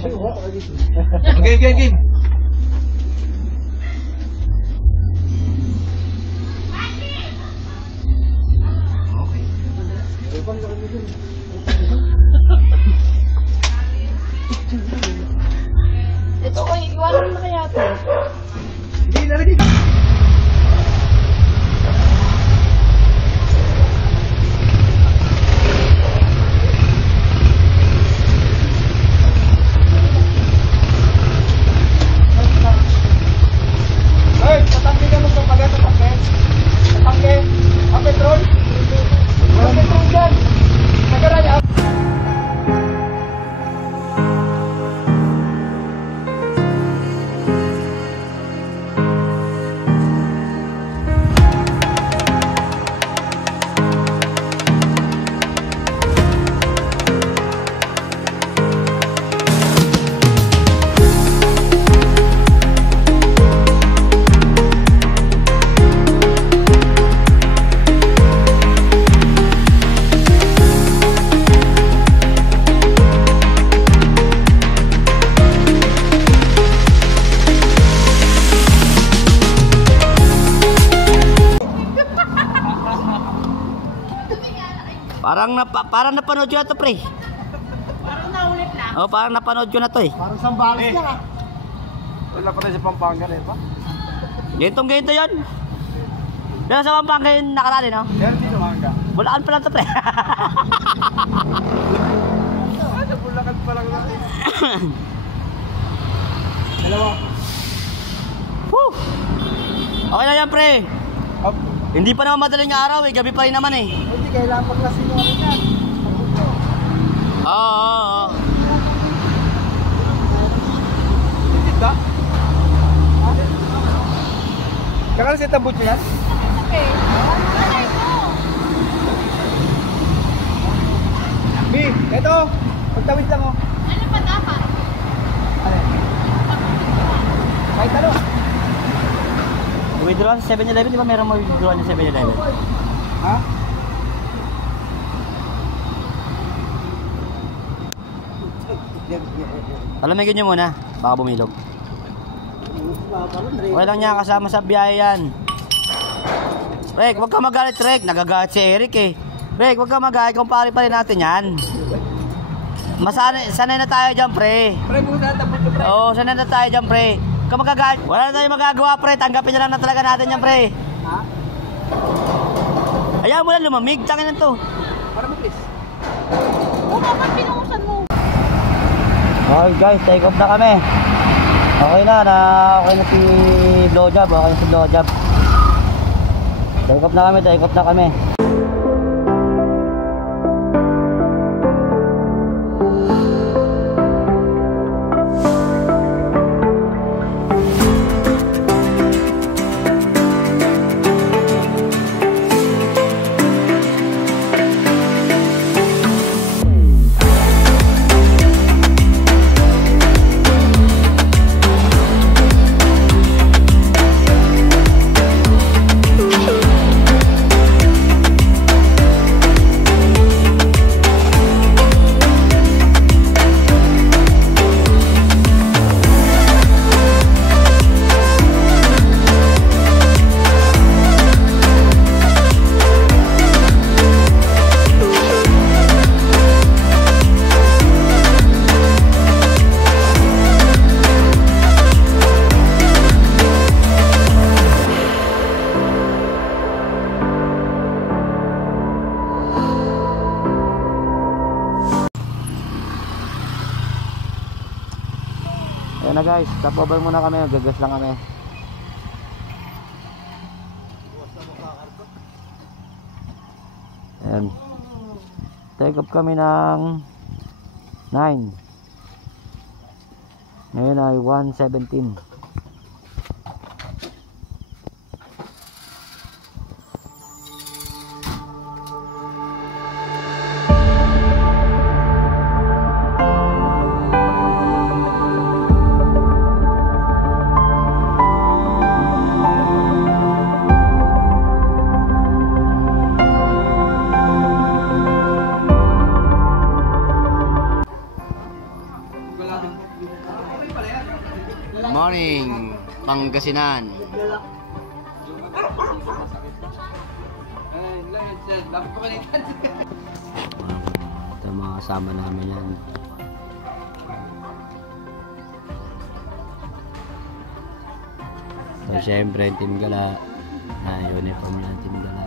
Game. Ito ko, iwanan na kaya ito. Hindi na rin. Parang napanood ko na to, pre. Parang naulit lang. Oh, parang napanood ko na to eh. Parang Sambales yan ah. Wala pa rin sa Pampanga rin pa. Gintong-ginto yun. Pero sa Pampanga yun nakarali, no? Yan, dito Pampanga. Bulaan pa lang to, pre. Sa Bulacan pa lang na. Dalawa. Woo! Okay na yan, pre. Up. Hindi pa naman madaling araw eh. Gabi pa rin naman eh. Hindi, kailangan paklasin yung ano yan. Oo. Hindi ba? Kakalasin ang butyo yan? Okay. B, eto. Pagtawid lang oh. Ano pa dapat? Ano? Kahit ano? Withdraw sa 7-Eleven, di ba meron mo withdraw sa 7-Eleven? Ha? Alamigin nyo muna, baka bumilog. Okay lang niya, kasama sa biyahe yan. Rek, huwag ka magalit, Rek. Nagagalit si Eric eh. Rek, huwag ka magalit, kumpare pa rin natin yan. Sanay na tayo dyan, pre. Pre, muna tabot ko pre. Oo, sanay na tayo dyan, pre. Huwag ka magagalit. Wala na tayong magagawa, pre. Tanggapin na lang na talaga natin yan, pre. Ha? Ayaw mo lang lumamig, tangin na to. Para mo please. Oo, bakit pinuusan mo? Okay guys, take off na kami. Okay na si Blowjob, okay na si Blowjob. Take off na kami. Ayan na guys, stop over muna kami, gagas lang kami. Ayan. Take off kami ng 9. Ngayon ay 1:17. morning, Pangasinan. Ito mga kasama namin yan. So syempre Team Gala, na uniform ng Team Gala.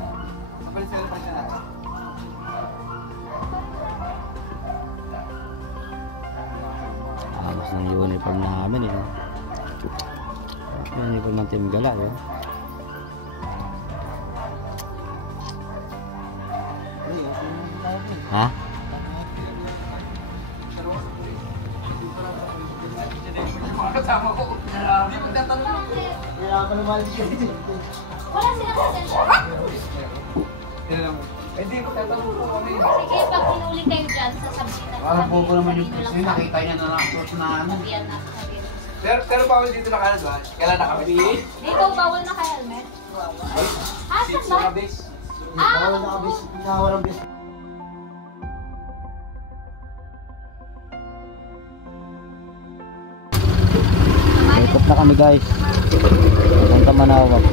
Tapos ng uniform namin eh. Uniform ng Team Gala eh. Ha? Kasama ko. Hindi mo tatanong. Wala silang pasensya. Hindi mo tatanong ko ano yun. Sige, pag hinuli kayo dyan, sasabihin na. Parang po naman yung puso niya, nakita niya na nakapot na ano. Sabihan na. Sabihan. Pero bawal dito na kanan ba? Kailan na kami? Dito, bawal na kay helmet. Asan ba? Bawal na kabis, bawal ang bis. Ikot na kami guys. Punta Manawag.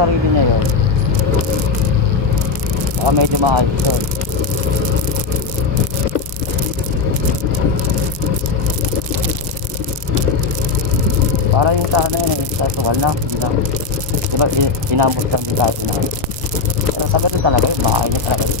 sarili niya yun. Baka medyo mahal ito. Para yung sa ano yun eh, sa tuwal na. Diba inambot lang din tayo na. Pero sa ganun talaga yun, bahay niya talaga yun.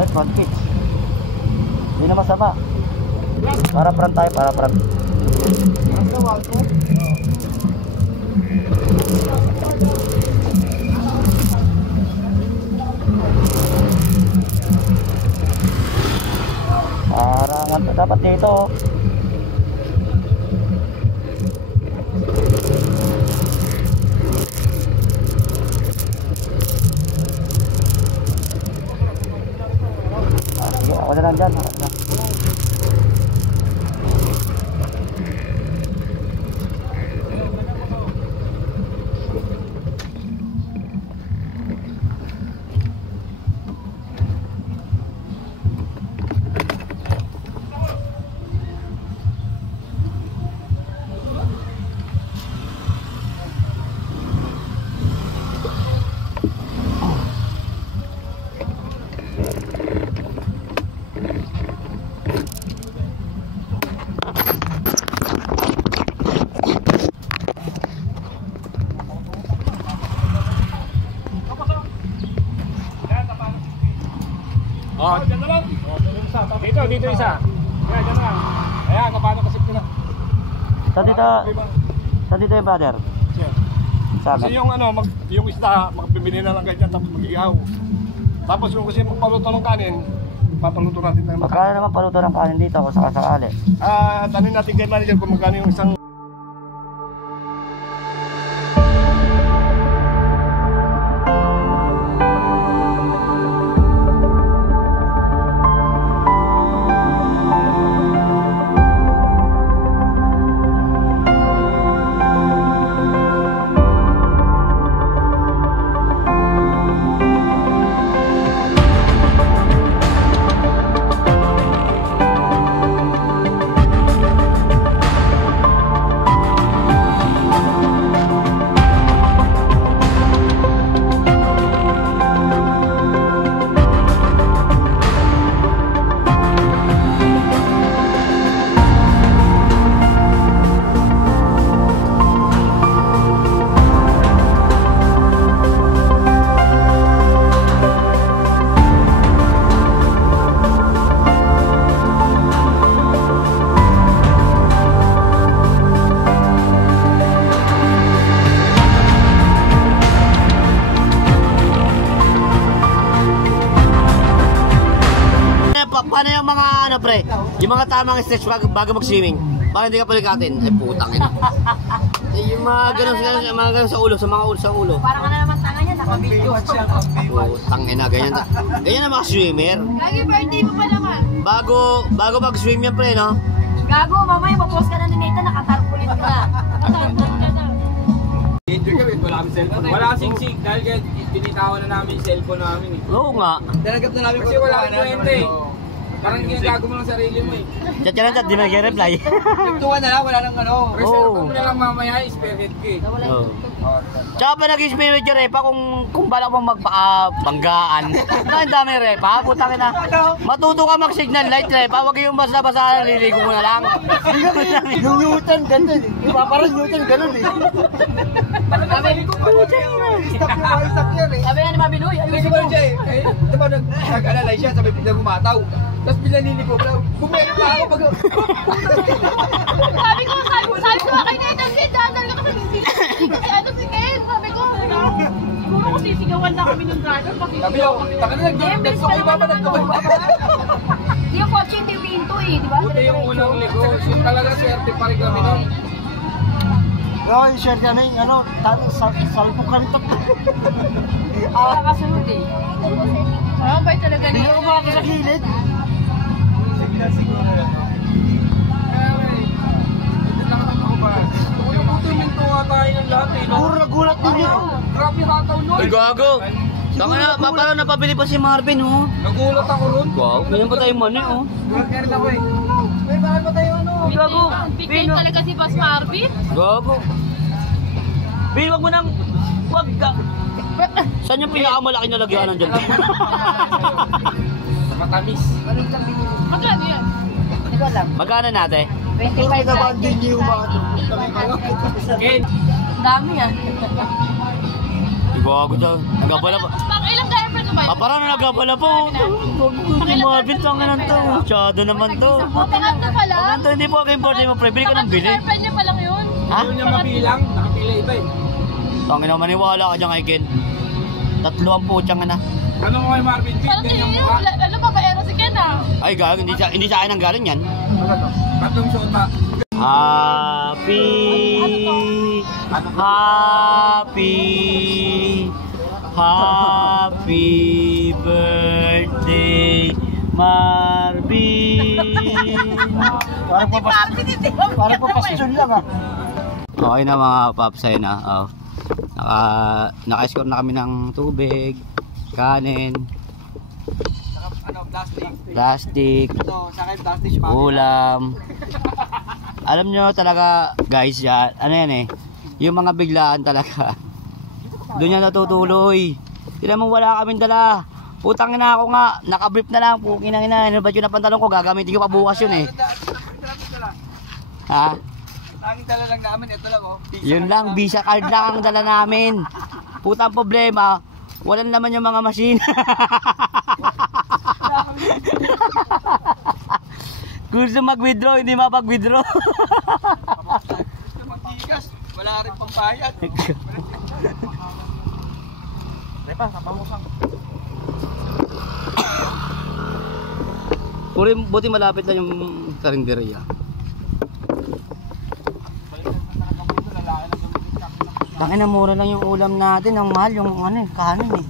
Ay, front pitch. Hindi na masama. Para front tayo, para front. Parang dapat dito. Ako na lang dyan. Oh, dyan na lang. Dito isa. Kaya dyan na lang. Ayan, napano kasi ko na. Sa dito yung brother. Sa Kasi amin. yung ano, yung isda, magbibili na lang ganyan tapos mag-ihaw. Tapos yung kasi magpaluto ng kanin, papaluto natin ng Magkano naman paluto ng kanin dito kung sakasakali? tanin natin kay manager kung magkano yung isang Paano yung mga ano pre? Yung mga tamang stretch bago mag-swimming. Baka hindi ka palikatin. Ay putang ina. Yung mga ganun sa ulo, sa mga ulo sa ulo. Parang ano naman tanga niya, naka-video. Putang ina, ganyan. Ganyan ang mga swimmer. Lagi birthday mo pa naman. Bago mag-swim yan pre, no? Gago, mamaya mapost ka na ni Nathan, nakatarpulin ka. Nakatarpulin ka na. enjoy kami, wala kami cellphone. Wala kasing sig dahil tinitawan na namin yung cellphone namin eh. Oo nga. Dalagap na namin kasi wala kang kwenta eh. Parang ginagago mo lang sarili mo eh. Chat ka lang chat, di na nag-reply. Nagtuwa na lang, wala nang ano. Oo. Reserve mo na lang mamaya, spare head ka eh. Oo. Tsaka pa nag-spin with your repa kung bala mo magpabanggaan. Ang dami repa, putang ina. Matuto ka mag-signal light repa, wag yung basta-basta naliligo mo na lang. Yung Newton, ganun eh. Iba parang Newton, ganun eh. Sabi nga ni Mabinoy, ayusin mo. Diba nag-alalay siya, sabi bigla gumataw. Tapos bigla niligo, bumili pa ako pag... Sabi ko kay Nathan, dadal ka kasi kasi ano si Ken, sabi ko. Siguro kung sisigawan na kami ng driver, Sabi ko, taka na nagsukoy ba ba nagsukoy ba ba? Yung kotse hindi winto eh, di ba? Buti yung unang ligo, yun talaga swerte pa rin kami nun. Oo, yung share ka na yung ano, salpo ka nito. Nakakasunod eh. Ano ba talaga Hindi niya? ka kumaka sa gilid. Sige na siguro yan. Siguro nagulat din yun. Grabe hataw nun. Ay, gago. Saka na, parang napabili pa si Marvin, oh. Nagulat ako ron. Wow, ganyan pa tayo money, oh. Gago. Bigyan talaga si Boss Marvin. Gago. Bin, wag mo nang... Wag ka. Saan yung pinakamalaki na lagyanan dyan? Matamis. Magkano yan? Magkano natin? 25 na banding niyo ba? Ken. Dami yan. Gago daw. Nagabala pa. Pang ilang diaper ko ba yun? Parang nagabala pa, oh. Si Marvin, tanga na to. Masyado naman to. Pangatlo pa lang? Ganito, hindi po ako importe mo, pre. Bili ka ng bili. Diaper niya pa lang yun. Ha? Hindi niya mabilang. Nakapila iba eh. Tangin na maniwala ka dyan kay Ken. 3 ang putyang na. Ano mo kay Marvin? Parang ano pa ba ero si Ken ah? Ay, gago. Hindi sa akin ang galing yan. Tatlong shota. Happy birthday, Marvin. Parang papasyon lang ah. Okay na mga paps, ayun na. Oh. Naka-score na kami ng tubig, kanin, plastic, ulam. Alam nyo talaga guys, yan, ano yan eh, yung mga biglaan talaga. Doon yan natutuloy. Tila mo wala kaming dala. Putang ina ako nga, nakabrief na lang. Puking na ina, ano ba yun na pantalon ko? Gagamitin ko pa bukas yun eh. Ha? Ang dala lang namin, ito lang oh. Yun lang, visa card lang ang dala namin. Putang problema, walang naman yung mga machine. Gusto mag-withdraw, hindi mapag-withdraw. Magtigas, wala rin pang bayad. Repa, kapamusang. Buti malapit lang yung karinderya. Tangin na mura lang yung ulam natin, ang mahal yung ano, kanin eh.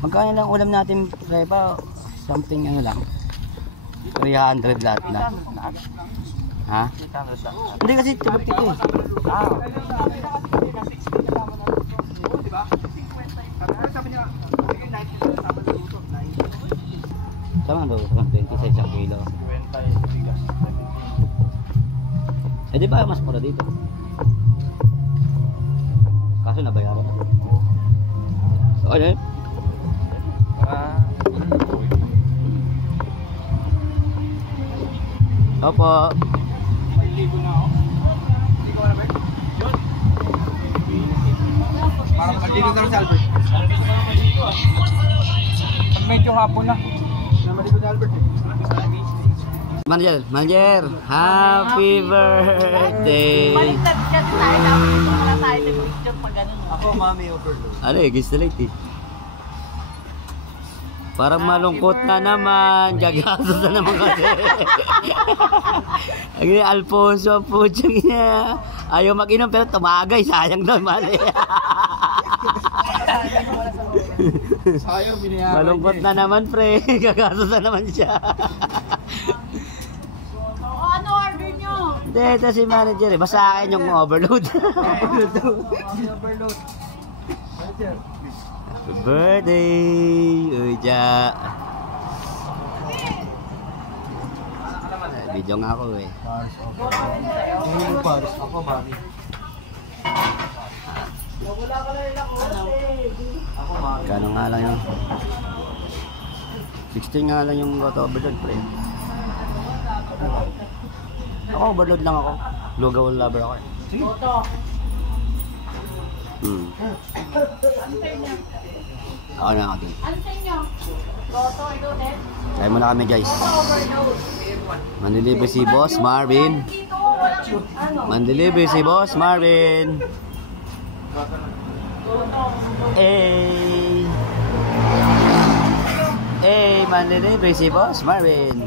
Magkano lang ulam natin, Repa? Something ano lang. 300 lahat na. Ha? Hindi kasi tubig eh. Tama ba? 20 sa isang kilo. Eh di ba mas mura dito? Kaso nabayaran na. So ano yun? Opo. May libo na ako. Hindi ko alam eh. Yun. Parang maligo na rin si Albert. Pag medyo hapon na maligo na Albert eh. Manager, happy birthday! Baliktad siya tayo namin. Wala tayo nag-picture pa ganun. Ako, mami, overload. Ano eh, gusto late eh. Parang malungkot na naman, gagasos na naman kasi. Ang Alfonso ang putyang niya. Ayaw mag-inom pero tumagay, sayang daw mali. Sayang, binayaran. Malungkot na naman pre, gagasos na naman siya. Ano order nyo? Hindi, ito si manager eh, basta akin yung overload. Overload. Manager. Happy birthday, Uja. Video nga ako eh. Paris. Ako, mami. Ako, mami. Gano'n nga lang yung 16 nga lang yung auto overload pre. Ako overload lang ako. Lugaw lover ako eh. Ako na ako din. Ano sa inyo? Goto, ito din. Kaya muna kami guys. Manlilibre si Boss Marvin. Dito, walang ano. Manlilibre si Boss Marvin. Manlilibre si Boss Marvin.